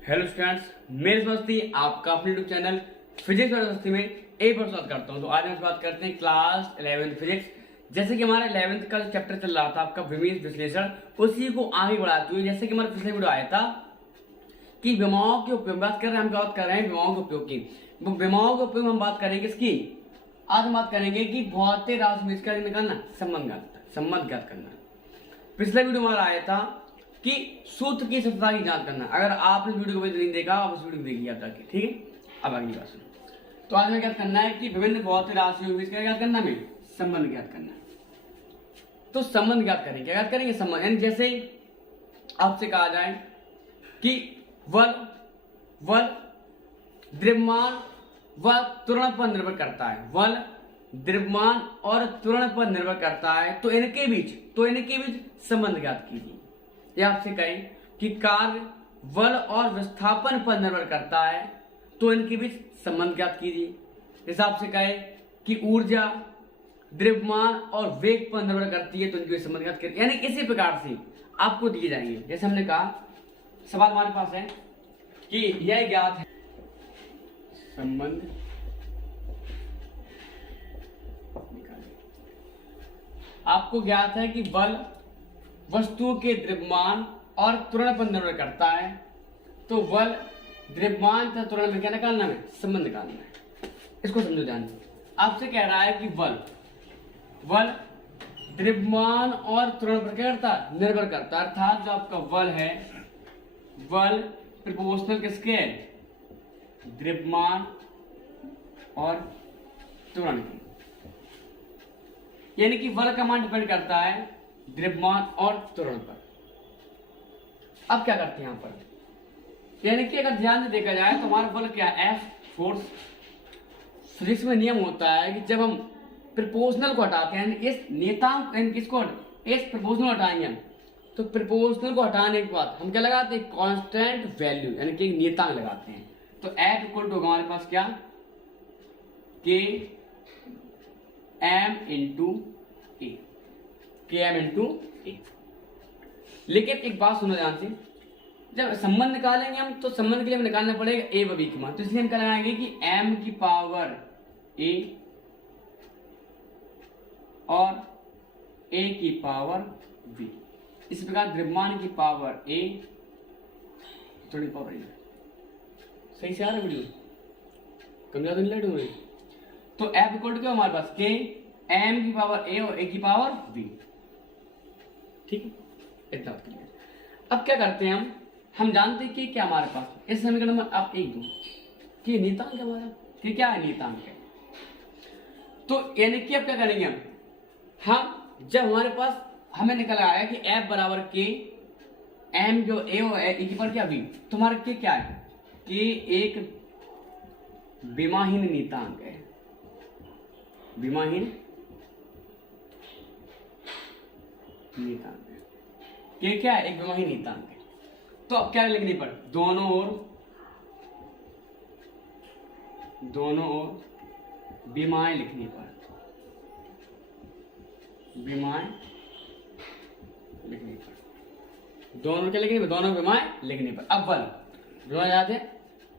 Hello students, मेरे दोस्ती आपका अपने यूट्यूब चैनल फिजिक्स और दोस्ती में एक बार स्वागत करता हूं। तो आज हम बात करते हैं क्लास 11 फिजिक्स। जैसे कि हमारा 11th का चैप्टर चल रहा था आपका विमीय विश्लेषण, उसी को आगे बढ़ाते हुए जैसे कि हमारा पिछले वीडियो आया था कि विमाओं के उपयोग बात कर रहे हैं, हम बात कर रहे हैं विमाओं के उपयोग की। विमाओं के उपयोग हम बात करेंगे इसकी, आज हम बात करेंगे कि भौतिक राशि में इसका निकालना संबंध ज्ञात करना। पिछले वीडियो हमारा आया था कि सूत्र की सत्यता की जांच करना। अगर आपने वीडियो को नहीं देखा, आप उस वीडियो को देखिए आप जाके, ठीक है। अब अगली बात सुनो। तो आज हमें क्या करना है कि विभिन्न भौतिक राशियों के बीच क्या ज्ञात करना, हमें संबंध ज्ञात करना है। तो संबंध ज्ञात करेंगे, क्या ज्ञात करेंगे? संबंध। यानी जैसे आपसे कहा जाए कि बल द्रव्यमान व त्वरण पर निर्भर करता है, बल द्रव्यमान और त्वरण पर निर्भर करता है, तो इनके बीच संबंध ज्ञात कीजिए। या आपसे कहे कि कार्य बल और विस्थापन पर निर्भर करता है, तो इनके बीच संबंध ज्ञात कीजिए। जैसे आपसे कहे कि ऊर्जा द्रव्यमान और वेग पर निर्भर करती है, तो इनके बीच संबंध ज्ञात कीजिए। यानी इसी प्रकार से आपको दिए जाएंगे। जैसे हमने कहा, सवाल हमारे पास है कि यह ज्ञात है संबंध आपको ज्ञात है कि बल वस्तुओं के द्रव्यमान और त्वरण पर निर्भर करता है, तो बल द्रव्यमान तथा त्वरण में क्या निकालना है? संबंध निकालना है। इसको समझो ध्यान से। आपसे कह रहा है कि बल द्रव्यमान और त्वरण पर क्या करता है? निर्भर करता है। अर्थात जो आपका बल है, बल प्रोपोर्शनल किसके है? द्रव्यमान और त्वरण के। यानी कि बल का मान डिपेंड करता है द्रव्यमान और त्वरण पर। अब क्या करते हैं यहां पर, यानी कि अगर ध्यान से देखा जाए तो हमारा बल क्या है? F force. फिजिक्स में नियम होता है कि जब हम प्रोपोर्शनल को हटाते हैं, इस नियतांक किसको इस प्रोपोर्शनल हटाएंगे हम, तो प्रोपोर्शनल को हटाने के बाद हम क्या लगाते हैं? कांस्टेंट वैल्यू, यानी कि नियतांक लगाते हैं। तो F इक्वल टू हमारे पास क्या? K M इंटू ए, Km इंटू ए। लेकिन एक बात सुनो ध्यान से, जब संबंध निकालेंगे हम, तो संबंध के लिए हमें निकालना पड़ेगा ए व बी की मान। तो इसलिए हम क्या लगाएंगे कि m की पावर a और a की पावर b। इस प्रकार द्रव्यमान की पावर a, थोड़ी पावर a। सही से आ रहा है वीडियो? कम ज्यादा नहीं लेट हो रही? तो f इक्वल टू क्या हमारे पास? k m की पावर a और a की पावर b। ठीक है, इतना क्लियर। अब क्या करते हैं हम जानते हैं कि क्या हमारे पास इस समीकरण में आप एक दो कि नियतांक है हमारा, कि क्या है? नियतांक है। तो यानी कि अब क्या करेंगे हम जब हमारे पास हमें निकल आया कि F बराबर के M जो A और A की पर क्या B, तो हमारा के क्या है? कि एक विमाहीन नियतांक है, विमाहीन नियतांक है। ये क्या है? एक विमाहीन नियतांक है। तो अब क्या लिखने पर? दोनों ओर विमाएं लिखने पर, विमाएं लिखने पर, दोनों क्या लिखने पर? दोनों विमाएं लिखने पर। अब बल दोनों याद है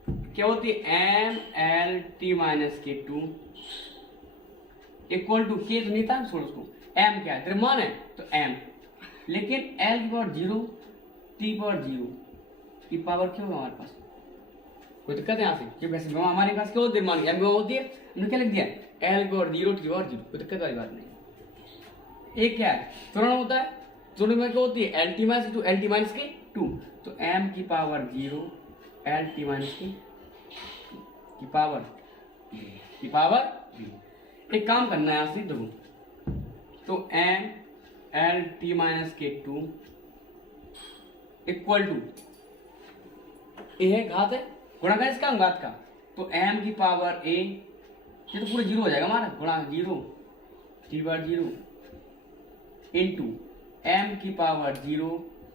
क्या होती है? MLT minus K2 equal to के, तो नियतांक छोड़ उसको, m क्या है? द्रव्यमान है, तो m, लेकिन L की पावर 0 T पावर 0 की पावर क्या होगा हमारे पास? कोई दिक्कत है यहाँ से? कि वैसे हमारे पास क्या होती है? मान m होती है, हमने क्या लिख दिया? L की पावर 0 T पावर 0। कोई दिक्कत वाली बात नहीं। एक क्या है? त्वरण होता है, त्वरण में क्या होती है? LT minus two, LT minus K 2, तो m की पावर 0 LT माइनस की पावर b। एक काम करना है यहाँ से, देखो, तो m LT minus K2 equal to A है, घात है, गुणा का इसका घात का, तो m की पावर a, ये तो पूरा 0 हो जाएगा हमारा, गुणा 0 T बार 0 इंटू m की पावर 0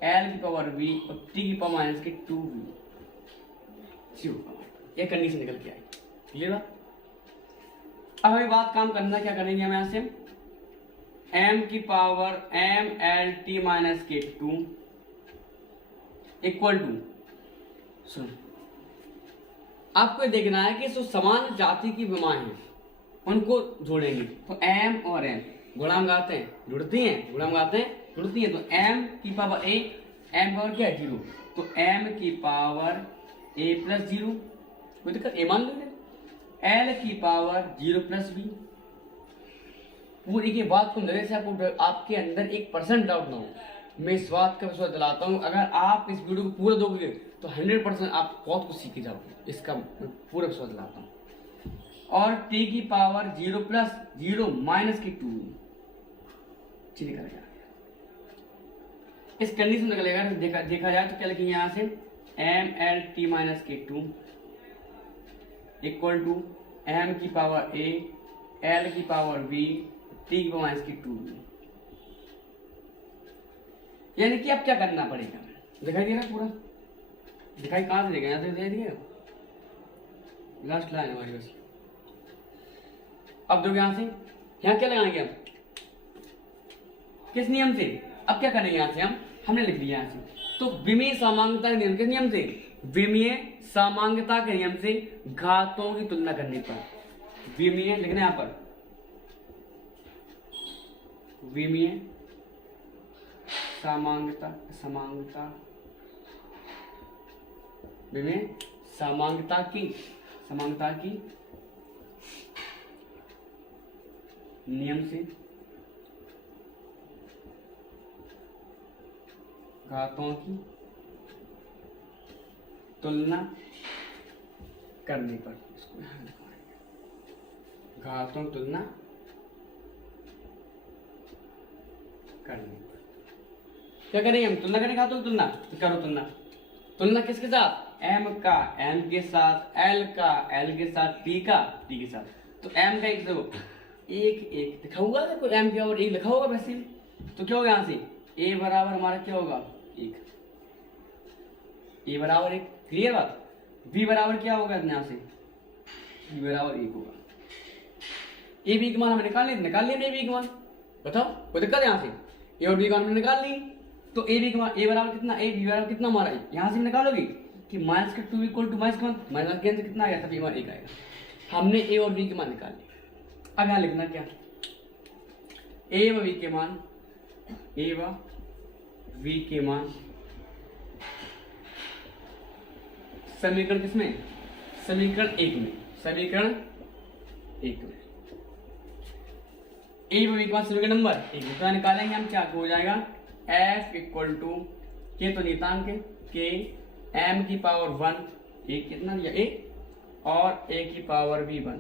L की पावर b और T की पावर माइनस के 2b। ये कंडीशन निकल के आई। क्लियर बात? अब हमें बात काम करना, क्या करेंगे हम यहां से? m की power m L T minus K 2 equal to सुन, आपको ये देखना है कि जो समान जाति की विमाएं हैं उनको जोड़ेंगे। तो एम और एम गुणाम गाते हैं जुड़ती हैं, गुणाम गाते हैं जुड़ती हैं। तो एम की पावर ए, एम पावर क्या है 0, तो एम की पावर ए प्लस 0, कोई दिक्कत, ए मान लेंगे। एल की पावर 0 प्लस बी। पूरी की बात को नजर से आपके अंदर 1% डाउट ना हो, मैं इस बात का विश्वास दिलाता हूँ। अगर आप इस वीडियो को पूरा दोगे तो 100% आप बहुत कुछ सीख के जाओगे, इसका मैं पूरा विश्वास दिलाता हूँ। और t की पावर 0 प्लस 0 माइनस की 2 निकलेगा। इस कंडीशन में निकलेगा। देखा जाए तो क्या लिखेंगे यहाँ से, M L T minus K 2 equal to M की पावर ए, एल की पावर बी, टी की पावर माइनस की 2। यानी कि अब क्या करना पड़ेगा, दिखाई दे रहा है पूरा, दिखाई कहां से देगा, यहाँ से दे दिया लास्ट लाइन हमारी बस। अब देखो यहाँ से, यहाँ क्या लगाएंगे हम, किस नियम से, अब क्या करेंगे यहाँ से हमने लिख लिया यहाँ से। तो विमीय समांगता के नियम, किस नियम से, विमीय समांगता के नियम से घातों की तुलना करने पर, विमीय लिखना यहाँ पर, विमीय समांगता, विमीय समांगता की नियम से घातों की तुलना करने पर, इसको यहां लिखवाएंगे, घातों की तुलना करने पर क्या करेंगे हम, तुलना करेंगे घातों की तुलना। तो करो तुलना किसके साथ, m का m के साथ, l का l के साथ, t का t के साथ। तो m का एक देखो, एक लिखा हुआ है, कोई m की और एक लिखा होगा वैसे, तो क्या होगा यहाँ से a बराबर हमारा क्या होगा 1, a बराबर 1, क्लियर बात। b बराबर क्या होगा यहाँ से, b बराबर 1 होगा। a b का मान हमें निकाल लिया a b का मान, बताओ कोई दिक्कत है यहाँ से, a और b का मान हमने निकाल ली। तो a b का मान a बराबर कितना, a b बराबर कितना हमारा, यहाँ से निकालोगे कि माइनस का 2 इक्वल टू माइनस का माइनस के कितना आ गया, तब मान 1 आएगा। हमने a और b के मान निकाल लिए। अब यहाँ लिखना क्या, a व b के मान, a व v के मान समीकरण किसमें, समीकरण 1 में, समीकरण 1 में a व v के मान समीकरण नंबर 1 में। तो निकालेंगे हम, क्या हो जाएगा, f इक्वल टू के तो नियतांक के m की पावर 1, a कितना दिया a, और a की पावर b 1,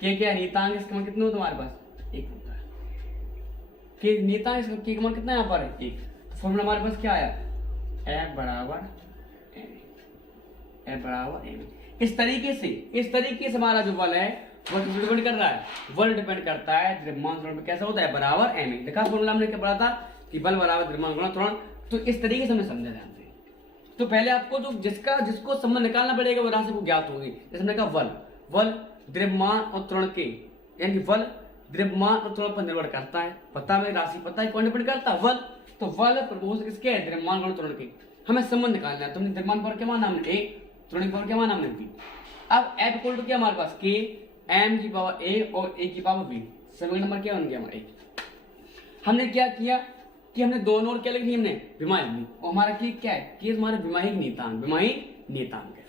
के क्या नियतांक, इसका मान कितना होता है हमारे पास 1 होता है। के नियतांक इसका के मान कितना यहाँ पर है 1। तो फॉर्मूला हमारे पास क्या आया, f बराबर m। इस तरीके से हमारा जो बल है वो डिपेंड कर रहा है, बल डिपेंड करता है द्रव्यमान त्वरण पे, कैसा होता है बराबर m। देखा फॉर्मूला हमने क्या पढ़ा था कि बल बराबर द्रव्यमान गुणा त्वरण। तो इस तरीके से हमने समझा ध्यान से। तो पहले आपको जो जिसको संबंध निकालना पड़ेगा वो राशि को ज्ञात होगी। जैसे हमने कहा बल द्रव्यमान और त्वरण के, यानी कि बल द्रव्यमान और त्वरण पर निर्भर करता है, पता है राशि पता है, कौन डिपेंड करता है बल। तो बल प्रपोज किसके है, द्रव्यमान गुणा त्वरण के, हमें संबंध निकालना है। तो हमने द्रव्यमान पर क्या माना हमने a, त्वरण पर क्या माना हमने b। अब f इक्वल टू क्या हमारे पास k, m की पावर a और a की पावर b, समीकरण नंबर क्या बन गया हमारा 1। हमने क्या किया कि हमने दोनों और क्या लिखनी, हमने विमाही लिखनी, और हमारा की क्या है, कि हमारा विमाही नियतांक है।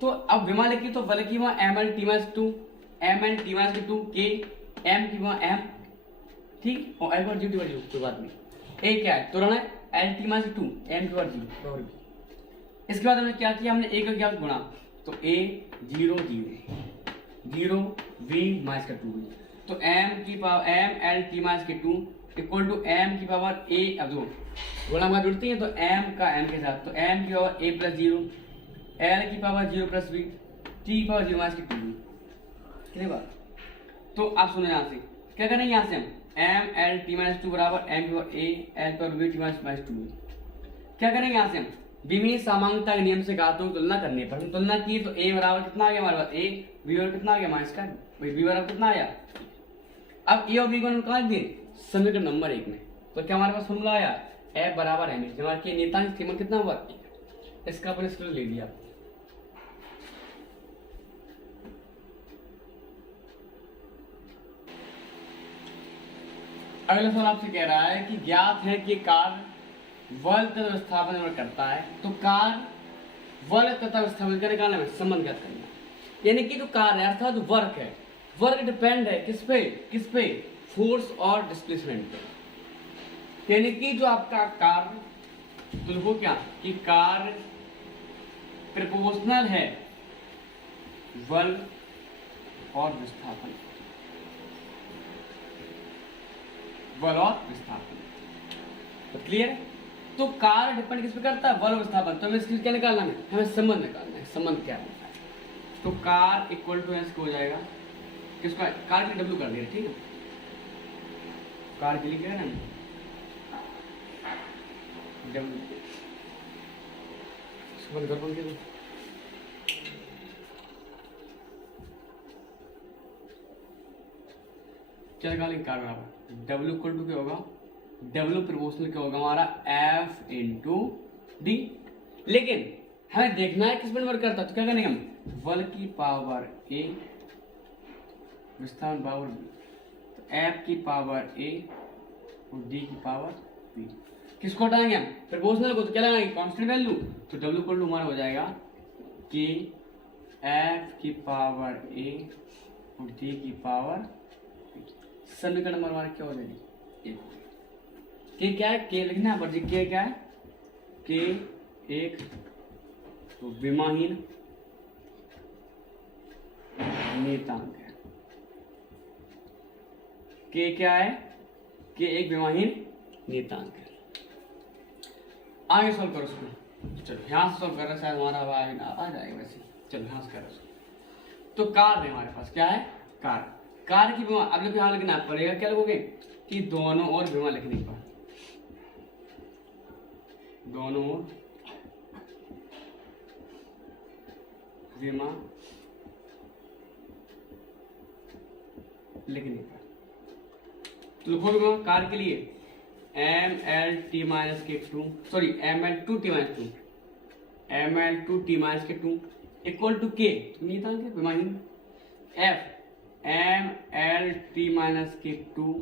तो अब विमाही लिखी तो बल की वहां ml t 2 k m की वहां m, ठीक, और l पर 0 कोई बात नहीं। a क्या है, त्वरण है, l t 2 m की पावर 0 b। इसके बाद हमने क्या किया, हमने a का क्या गुणा, तो a 0 0 v माइनस का 2v। तो m की power m l t minus K 2 equal to m की पावर a, अब दो गुणा में जुड़ती है तो m का m के साथ, तो m की पावर a प्लस 0, l की पावर 0 प्लस v, t की पावर 0 माइनस के 2v। कितनी बार, तो आप सुने यहाँ से क्या करेंगे, यहाँ से हम m l t माइनस 2 बराबर m की पावर a l पर v t माइनस 2v। क्या करेंगे यहाँ से हम विमीय समांगता के नियम से घातों की तुलना करने पर, तुलना की तो a बराबर कितना आ गया हमारे पास, a b बराबर कितना आ गया माइनस का b बराबर कितना आया। अब a और b को निकाल दिए समीकरण नंबर 1 में, तो क्या हमारे पास फॉर्मूला आया f बराबर m। हमारे के नियतांक कितना हुआ, इसका अपन स्क्रीन ले लिया। अगला सवाल आपसे कह रहा है कि ज्ञात है कि कार्य बल तथा विस्थापन निर्भर करता है। तो कार्य बल तथा विस्थापन का निकालने में संबंध ज्ञात करना, यानी कि जो कार्य है अर्थात वर्क है, वर्क डिपेंड है किस पे फोर्स और डिस्प्लेसमेंट पे। यानी कि जो आपका कार्य, तो देखो क्या कि कार्य प्रोपोर्शनल है बल और विस्थापन, बल और विस्थापन। तो क्लियर? तो कार्य डिपेंड किस पे करता है? बल और विस्थापन। तो हमें इसकी क्या निकालना है? हमें संबंध निकालना है। संबंध क्या है? तो कार इक्वल टू एस हो जाएगा किसका? कार के डब्ल्यू कर दिया, ठीक है। कार के लिए क्या है ना डब्ल्यू, संबंध कर पाएंगे। क्या निकालेंगे? कार बराबर डब्ल्यू इक्वल टू क्या होगा? डब्ल्यू प्रोपोर्शनल क्या होगा हमारा? F into D. लेकिन हमें देखना है किस पर निर्भर करता है। तो क्या करेंगे हम? बल की पावर ए, विस्थापन पावर बी। तो एफ की पावर ए और डी की पावर बी। किसको हटाएंगे हम? प्रोपोर्शनल को। तो क्या लगाएंगे? Constant value. तो डब्ल्यू इक्वल टू हमारा हो जाएगा कि एफ की पावर ए और डी की पावर, समीकरण नंबर हमारा क्या हो जाएगी? एक। के क्या है? के लिखना है पर जी। के क्या है? के एक तो विमाहीन नियतांक है। के क्या है? के एक विमाहीन नियतांक है। आगे सॉल्व करो उसको। चलो यहां से सॉल्व कर रहे हैं, शायद हमारा आ जाएगा वैसे। चलो यहां से करो उसको। तो कार है हमारे पास, क्या है? कार। कार की विमा अब लोग यहां लिखना पड़ेगा। क्या लिखोगे? कि दोनों ओर विमा लिखने पर, दोनों ओर विमा लिखने पर। तो लिखोगे कार के लिए M L T minus K two, sorry M L two T minus two, M L two T minus K two equal to K नियतांक है विमाहीन, F M L T minus K two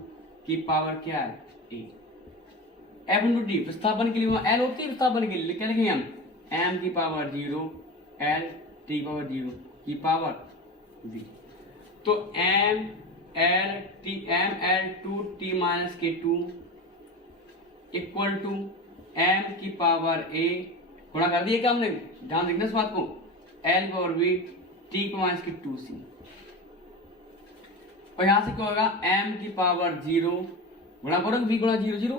की power क्या है? ए। F into D विस्थापन के लिए L होती है, विस्थापन के लिए क्या लिखेंगे हम? एम की पावर 0 एल टी पावर 0 की पावर वी। तो M L two T minus K two equal to M की पावर ए गुणा कर दिया क्या हमने? ध्यान देखना इस बात को। L power we T minus की 2c। और यहां से क्या होगा? एम की पावर 0 गुणा करो वी गुणा 0 0,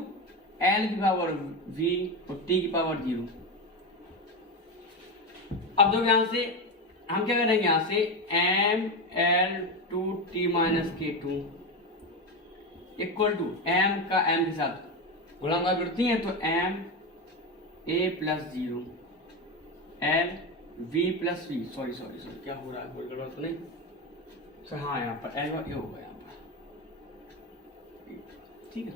एल की पावर वी और टी की पावर 0। अब देखो यहां से हम क्या करेंगे? यहां से M L two T minus K two equal to M का एम के साथ गुणा करती है, तो M A plus 0 L V plus V, sorry क्या हो रहा है? कोई गड़बड़ तो नहीं? तो हाँ यहाँ पर एल ए होगा यहाँ पर, ठीक है।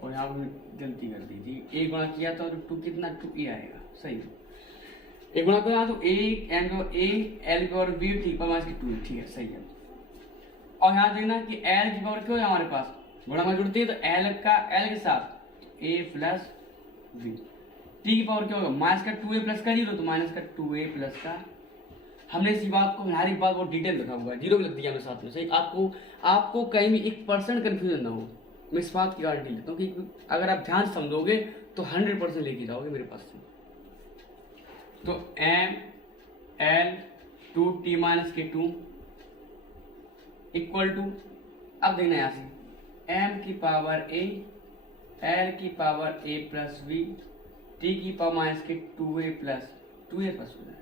और यहाँ पर गलती कर दी थी, ए गुणा किया तो टू कितना? 2 ए आएगा, सही है। एक गुणा किया तो ए एल और बी ठीक पर की 2, ठीक है, सही है। और यहाँ देखना कि एल की पावर क्यों है हमारे पास? गुणा में जुड़ती है तो एल का एल के साथ ए प्लस बी। टी की पावर क्या होगा? माइनस का 2a प्लस का 0, तो माइनस का 2a प्लस का। हमने इसी बात को हर एक बात बहुत डिटेल लिखा हुआ है, 0 भी लिख दिया मैं साथ में, सही। आपको कहीं भी 1% कंफ्यूजन ना हो, मैं इस बात की गारंटी लेता हूँ कि अगर आप ध्यान समझोगे तो 100% लेके जाओगे मेरे पास से। तो M L two T minus K 2 equal to, अब देखना यहां से एम की पावर ए एल की power A plus we T की पावर माइनस के 2a प्लस हो जाए।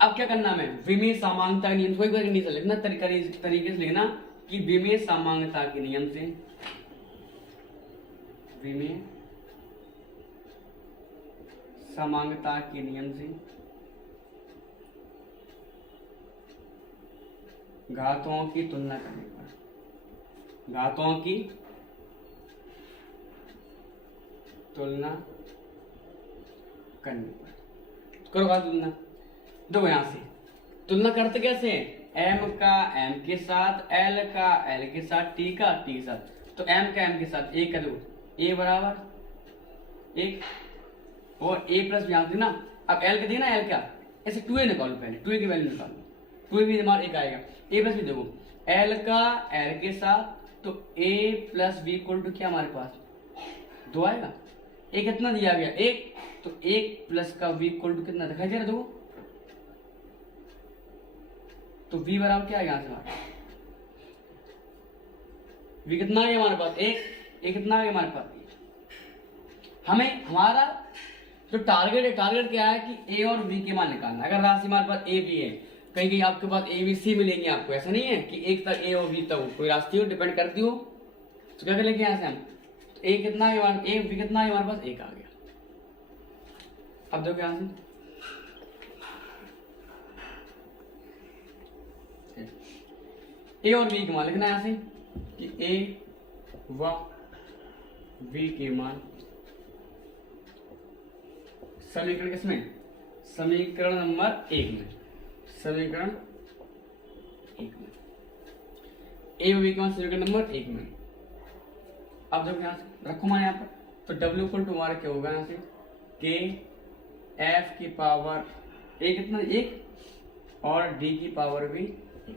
अब क्या करना है? विमेय समांगता के नियम को एक बार कंडीशन लिखना, तरीके से लिखना कि विमेय समांगता के नियम से, विमेय समांगता के नियम से घातों की तुलना करने पर, घातों की तुलना करने पर, तो करो घात तुलना। देखो यहां से तुलना करते कैसे हैं? m का m के साथ, l का l के साथ, t का t के साथ। तो m का m के साथ a कर दो, a बराबर 1 और a प्लस यहाँ से ना, अब l का देना, l का ऐसे 2a निकालो, पहले 2a की वैल्यू निकालो, 2a भी हमारा 1 आएगा, a प्लस भी देखो l का l के साथ, तो a plus b equal to क्या हमारे पास 2 आएगा। a कितना दिया गया 1, तो 1 प्लस का v इक्वल टू कितना दिखाई दे रहा देखो, तो v बराबर क्या है यहाँ से हमारा v कितना आ गया हमारे पास 1, a कितना आ गया हमारे पास। हमें हमारा जो टारगेट है, टारगेट क्या है कि a और b के मान निकालना। अगर राशि हमारे पास a b है, कहीं कहीं आपके पास a b c मिलेंगे आपको, ऐसा नहीं है कि एक तक a और b तक कोई राशि हो डिपेंड करती हो, तो क्या करेंगे यहाँ से हम a कितना है, a b कितना है हमारे पास 1 आ गया। अब देखो यहाँ से a और b के मान लिखना है यहाँ से कि a व b के मान समीकरण किसमें, समीकरण नंबर 1 में, समीकरण 1 में a व b के मान समीकरण नंबर 1 में। अब देखो यहाँ से रखो मान यहाँ पर, तो w इक्वल टू हमारा क्या होगा यहाँ से k f की पावर a कितना 1 और d की पावर भी 1।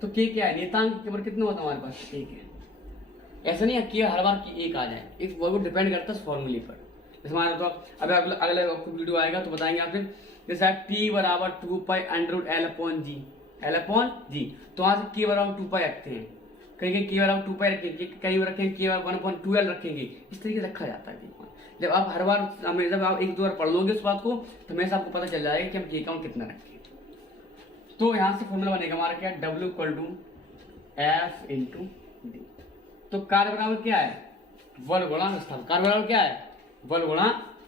तो k क्या है, नियतांक के ऊपर कितना होता है हमारे पास 1 है। ऐसा नहीं है कि हर बार की 1 आ जाए, इस वो डिपेंड करता है फॉर्मूले पर। जैसे हमारा तो अभी अगला वीडियो आएगा तो बताएंगे आपसे, जैसे t बराबर 2 pi under root l upon g, तो वहां से k बराबर 2 पाई रखते हैं, कहीं k बराबर 2 पाई रखेंगे, कहीं रखेंगे k बराबर 1/2l रखेंगे, इस तरीके से रखा जाता है। जब आप हर बार जब आप 1-2 बार पढ़ लोगे उस बात को, तो हमेशा आपको पता चल जाएगा कि हम k काउंट कितना रखें। तो यहाँ से फॉर्मूला बनेगा हमारा क्या, w equal to f into D. तो कार्य बराबर क्या है, बल गुणा विस्थापन। कार्य बराबर क्या है, बल गुणा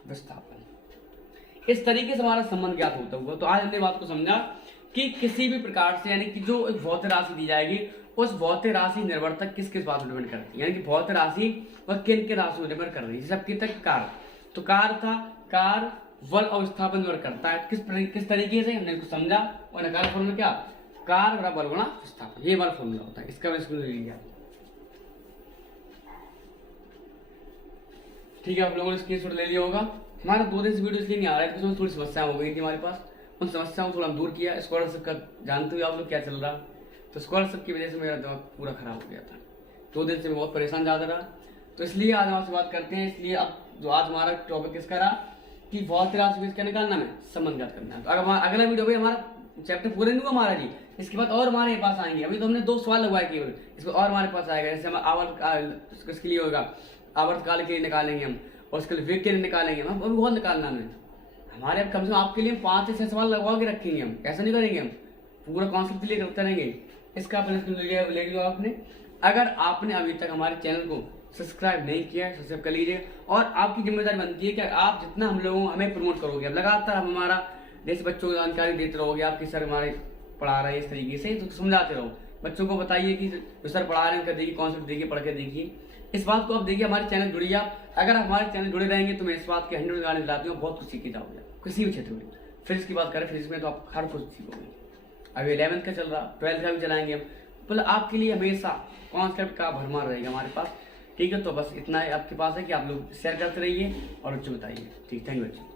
विस्थापन। इस तरीके से हमारा संबंध ज्ञात होता हुआ, तो आज हमने बात को समझा कि किसी भी प्रकार से, यानी कि जो एक भौतिक राशि दी जाएगी, उस भौतिक राशि निर्भरता किस किस बात पर डिपेंड करती है, यानी कि भौतिक राशि वह किन के राशि पर डिपेंड कर रही है। सबकी तक कार, तो कार था, कार बल और विस्थापन निर्भर करता है किस तरीके से, हमने इसको समझा। और निकाल फॉर्मूला क्या, कार बराबर बल गुणा विस्थापन, ये हमारा फॉर्मूला होता है। इसका मैं ले लिया, ठीक है, आप लोगों ने स्क्रीनशॉट ले लिया होगा। हमारा 2 दिन से वीडियो इसलिए नहीं आ रहा है क्योंकि थोड़ी समस्याएं हो गई थी हमारे पास, उन समस्याओं को थोड़ा हम दूर किया। स्कॉलरशिप का जानते हुए आप लोग क्या चल रहा, तो स्कॉलरशिप की वजह से मेरा दिमाग पूरा खराब हो गया था, 2 दिन से मैं बहुत परेशान ज्यादा रहा। तो इसलिए आज हम आपसे बात करते हैं। इसलिए अब जो आज हमारा टॉपिक किसका रहा कि भौतिक राशि किसका निकालना है, संबंध ज्ञात करना है। तो अगर अगला वीडियो भी हमारा चैप्टर पूरे नहीं हुआ हमारा जी, इसके बाद और हमारे पास आएंगे। अभी तो हमने 2 सवाल लगवाए केवल, इसको और हमारे पास आएगा। जैसे हम आवर्त किसके लिए होगा, आवर्त काल के लिए निकालेंगे हम, और उसके लिए वेग के लिए निकालेंगे हम, अभी बहुत निकालना हमें। हमारे अब कम से कम आपके लिए 5 से 6 सवाल लगवा के रखेंगे हम, ऐसा नहीं करेंगे हम, पूरा कॉन्सेप्ट क्लियर करते रहेंगे। इसका ले लिया आपने। अगर आपने अभी तक हमारे चैनल को सब्सक्राइब नहीं किया है, सब्सक्राइब कर लीजिए। और आपकी जिम्मेदारी बनती है कि आप जितना हम लोगों हमें प्रमोट करोगे, अब लगातार हम हमारा जैसे बच्चों को जानकारी देते रहोगे, आपके सर हमारे पढ़ा रहे हैं इस तरीके से, तो समझाते रहो, बच्चों को बताइए कि जो सर पढ़ा रहे हैं उनका देखिए, कॉन्सेप्ट देखिए, पढ़ के देखिए। इस बात को आप देखिए, हमारे चैनल जुड़िए आप। अगर हमारे चैनल जुड़े रहेंगे तो मैं इस बात के 100 गाने दिलाती हूँ, बहुत कुछ सीखे जाओगे किसी भी क्षेत्र में। फिजिक्स की बात करें, फिजिक्स में तो आप हर कुछ सीखोगे। अभी 11th का चल रहा, 12th का भी चलाएंगे हम, मतलब आपके लिए हमेशा कॉन्सेप्ट का भरमार रहेगा हमारे पास। ठीक है, तो बस इतना है आपके पास है कि आप लोग शेयर करते रहिए और बच्चों बताइए। ठीक, थैंक यू बच्चों।